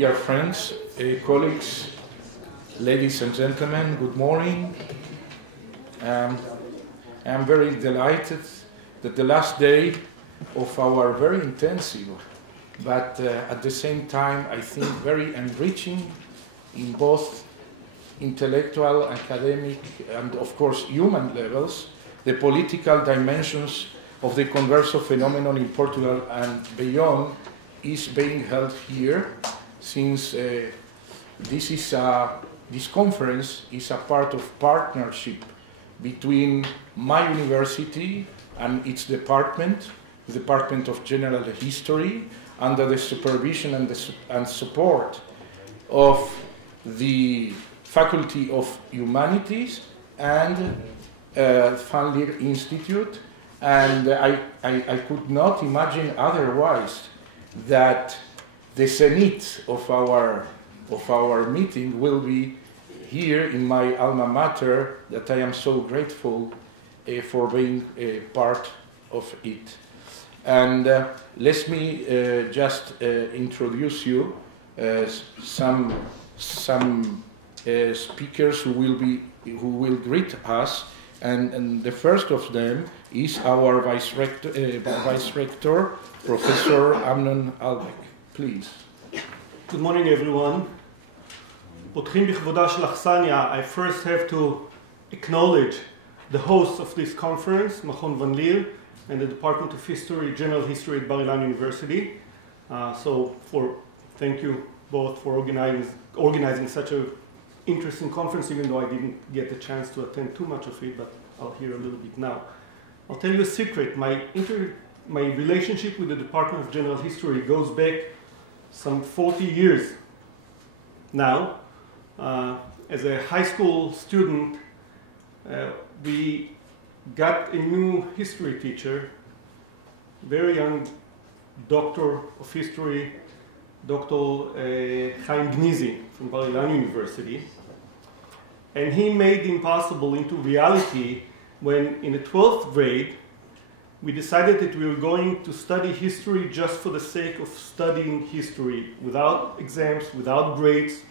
Dear friends, colleagues, ladies and gentlemen, good morning. I'm very delighted that the last day of our very intensive, but at the same time, I think very enriching in both intellectual, academic, and of course human levels, the political dimensions of the Converso phenomenon in Portugal and beyond is being held here, since this conference is a part of partnership between my university and its department, the Department of General History, under the supervision and support of the Faculty of Humanities and Leer Institut. And I could not imagine otherwise that the zenith of our meeting will be here in my alma mater, that I am so grateful for being a part of it. And let me just introduce you some speakers who will greet us. And the first of them is our Vice Rector, Professor Amnon Albeck. Please. Good morning, everyone. פותחים בכבודה של אכסניה. I first have to acknowledge the hosts of this conference, מכון Leer, and the Department of History, General History at Bar-Ilan University. Thank you both for organizing such an interesting conference, even though I didn't get the chance to attend too much of it, but I'll hear a little bit now. I'll tell you a secret. My relationship with the Department of General History goes back some 40 years now. As a high school student, we got a new history teacher, very young doctor of history, Dr. Chaim Gnizi from Bar-Ilan University. And he made the impossible into reality when, in the 12th grade, we decided that we were going to study history just for the sake of studying history, without exams, without grades.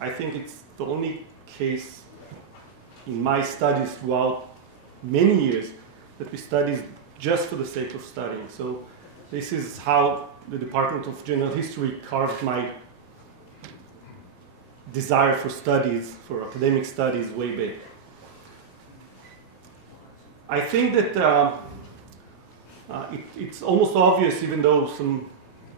I think it's the only case in my studies throughout many years that we studied just for the sake of studying. So this is how the Department of General History carved my desire for studies, for academic studies, way back. I think that it's almost obvious, even though some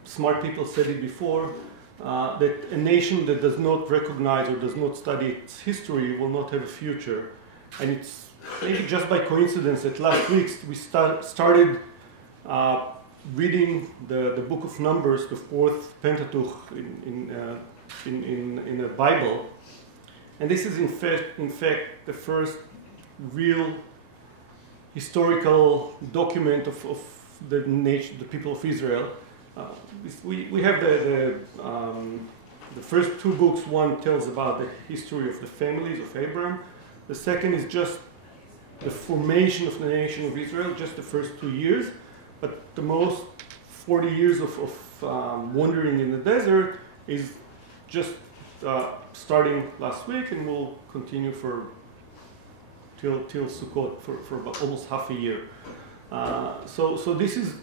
smart people said it before, that a nation that does not recognize or does not study its history will not have a future. And it's maybe just by coincidence that last week we started reading the book of Numbers, the fourth Pentateuch in the Bible. And this is in fact the first real historical document of the nation, the people of Israel. We have the first two books. One tells about the history of the families of Abraham. The second is just the formation of the nation of Israel, just the first 2 years. But the most 40 years of wandering in the desert is just starting last week, and will continue till Sukkot for about almost half a year. So this is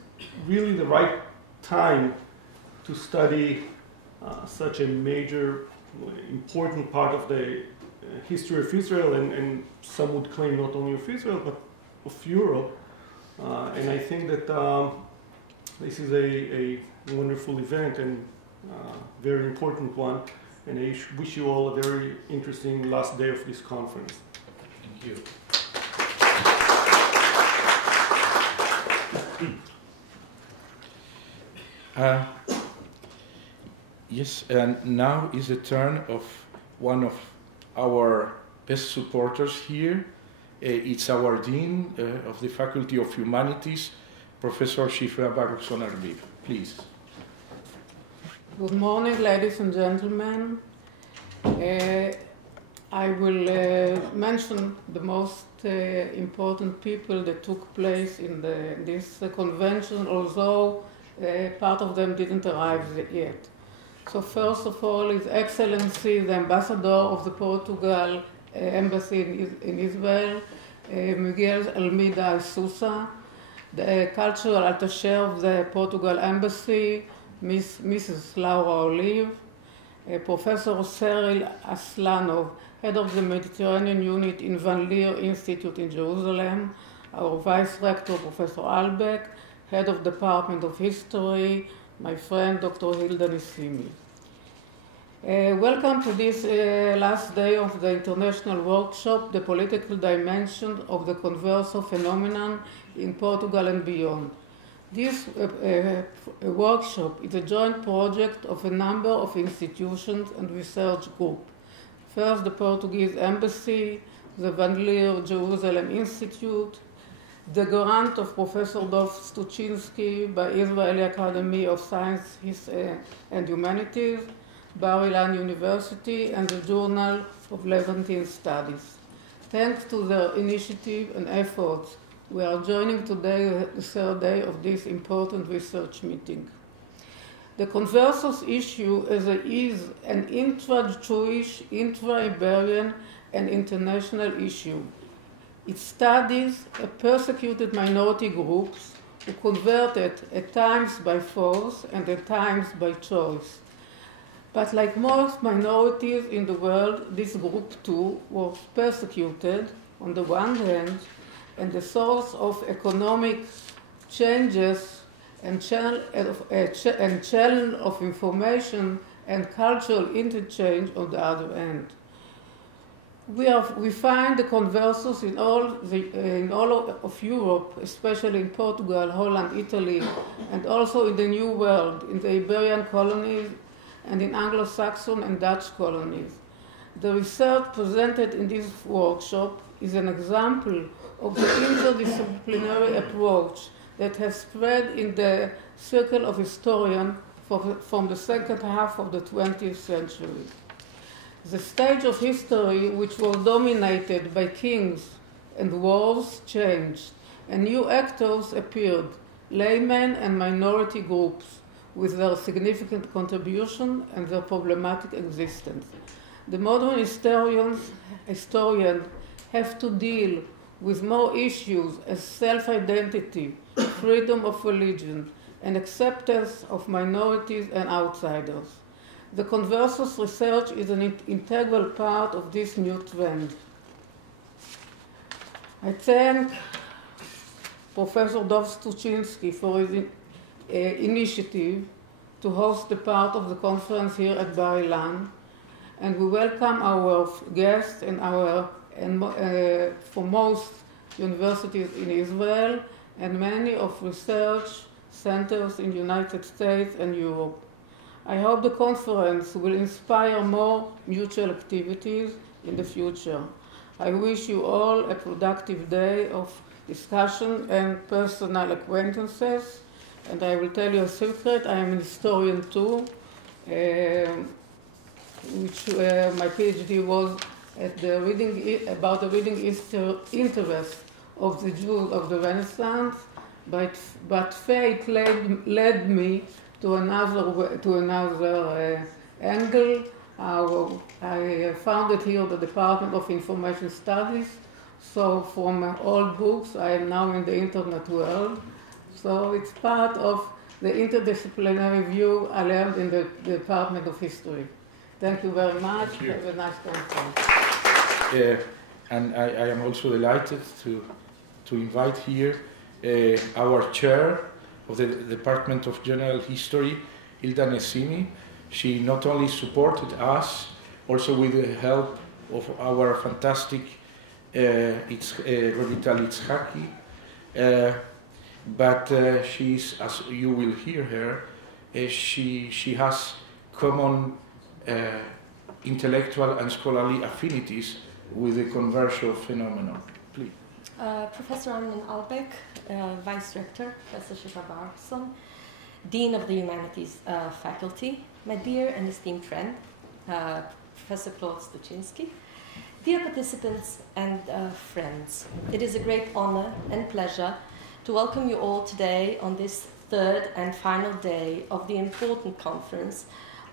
really the right time to study such a major, important part of the history of Israel, and some would claim not only of Israel but of Europe. And I think that this is a wonderful event and very important one. And I wish you all a very interesting last day of this conference. Thank you. Yes, and now is the turn of one of our best supporters here. It's our Dean of the Faculty of Humanities, Professor Shifra Baruchson-Arbib. Please. Good morning, ladies and gentlemen. I will mention the most important people that took place in this convention, although part of them didn't arrive yet. So first of all, His Excellency, the Ambassador of the Portugal Embassy in Israel, Miguel Almeida Sousa, the Cultural Attaché of the Portugal Embassy, Mrs. Laura Olive, Professor Cyril Aslanov, Head of the Mediterranean Unit in Leer Institut in Jerusalem, our Vice Rector, Professor Albeck, Head of Department of History, my friend, Dr. Hilda Nissimi. Welcome to this last day of the international workshop, The Political Dimension of the Converso Phenomenon in Portugal and Beyond. This workshop is a joint project of a number of institutions and research groups. First, the Portuguese Embassy, the Leer Jerusalem Institute, the grant of Professor Dov Stuczynski by Israeli Academy of Science and Humanities, Bar-Ilan University, and the Journal of Levantine Studies. Thanks to their initiative and efforts, we are joining today the third day of this important research meeting. The Converso's issue is an intra-Jewish, intra-Iberian, and international issue. It studies persecuted minority groups who converted at times by force and at times by choice. But like most minorities in the world, this group too was persecuted on the one hand, and the source of economic changes and channel of information and cultural interchange on the other end. We find the Conversos in all of Europe, especially in Portugal, Holland, Italy, and also in the New World, in the Iberian colonies, and in Anglo-Saxon and Dutch colonies. The research presented in this workshop is an example of the interdisciplinary approach that has spread in the circle of historians from the second half of the 20th century. The stage of history, which was dominated by kings and wars, changed, and new actors appeared, laymen and minority groups, with their significant contribution and their problematic existence. The modern historians have to deal with more issues as self-identity, freedom of religion, and acceptance of minorities and outsiders. The Converso's research is an integral part of this new trend. I thank Professor Dov Stuczynski for his initiative to host the part of the conference here at Bar-Ilan, and we welcome our guests and from most universities in Israel and many of research centers in the United States and Europe. I hope the conference will inspire more mutual activities in the future. I wish you all a productive day of discussion and personal acquaintances. And I will tell you a secret, I am a historian too, which my PhD was at about the reading interest of the Jews of the Renaissance, but fate led me to another angle. I founded here the Department of Information Studies, so from old books I am now in the internet world. So it's part of the interdisciplinary view I learned in the Department of History. Thank you very much. Have a nice conference. And I am also delighted to invite here our chair of the Department of General History, Hilda Nissimi. She not only supported us, also with the help of our fantastic Rovital Itzhaki, but she's, as you will hear her, she has common intellectual and scholarly affinities with the Converso phenomenon. Please. Professor Amnon Albeck, Vice Rector, Professor Shifra Baruchson, Dean of the Humanities faculty, my dear and esteemed friend, Professor Claude Stuczynski, dear participants and friends, it is a great honor and pleasure to welcome you all today on this third and final day of the important conference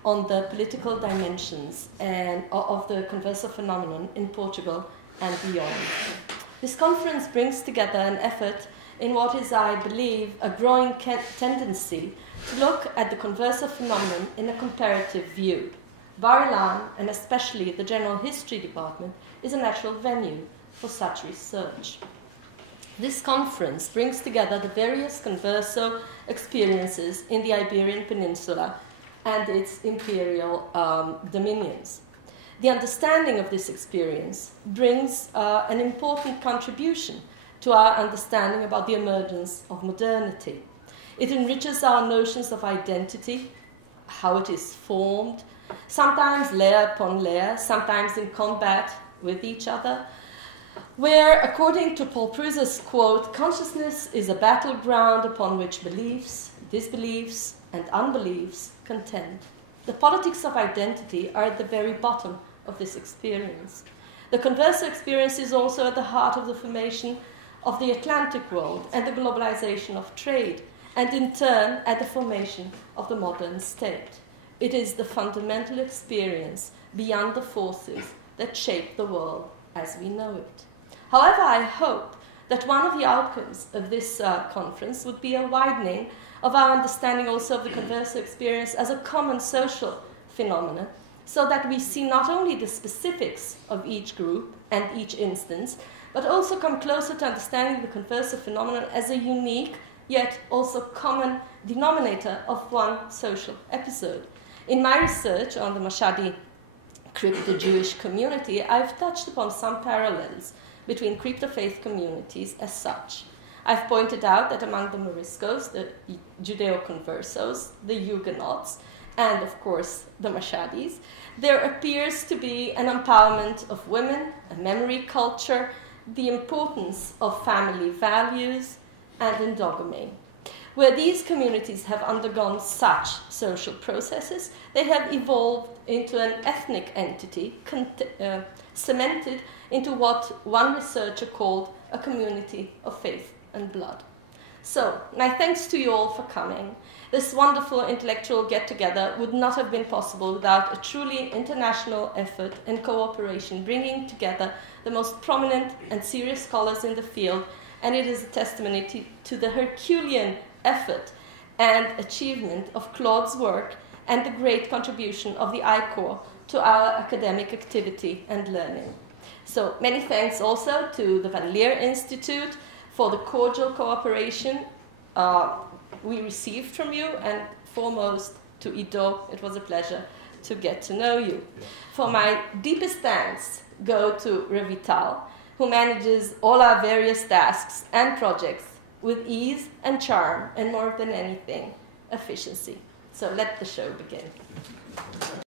on the political dimensions and of the Converso phenomenon in Portugal and beyond. This conference brings together an effort in what is, I believe, a growing tendency to look at the Converso phenomenon in a comparative view. Bar-Ilan, and especially the General History Department, is a natural venue for such research. This conference brings together the various Converso experiences in the Iberian Peninsula and its imperial dominions. The understanding of this experience brings an important contribution to our understanding about the emergence of modernity. It enriches our notions of identity, how it is formed, sometimes layer upon layer, sometimes in combat with each other, where, according to Paul Preuss's quote, consciousness is a battleground upon which beliefs, disbeliefs, and unbeliefs contend. The politics of identity are at the very bottom of this experience. The Converso experience is also at the heart of the formation of the Atlantic world and the globalization of trade, and in turn at the formation of the modern state. It is the fundamental experience beyond the forces that shape the world as we know it. However, I hope that one of the outcomes of this conference would be a widening of our understanding also of the Converso experience as a common social phenomenon, so that we see not only the specifics of each group and each instance, but also come closer to understanding the Converso phenomenon as a unique, yet also common denominator of one social episode. In my research on the Mashhadi crypto-Jewish community, I've touched upon some parallels between crypto-faith communities as such. I've pointed out that among the Moriscos, the Judeo-Conversos, the Huguenots, and of course the Mashhadis, there appears to be an empowerment of women, a memory culture, the importance of family values, and endogamy. Where these communities have undergone such social processes, they have evolved into an ethnic entity cemented into what one researcher called a community of faith and blood. So, my thanks to you all for coming. This wonderful intellectual get-together would not have been possible without a truly international effort and cooperation, bringing together the most prominent and serious scholars in the field, and it is a testimony to the Herculean effort and achievement of Claude's work and the great contribution of the I-Corps to our academic activity and learning. So many thanks also to the Van Leer Institute for the cordial cooperation we received from you, and foremost to Ido. It was a pleasure to get to know you. For my deepest thanks go to Revital, who manages all our various tasks and projects with ease and charm, and more than anything, efficiency. So let the show begin.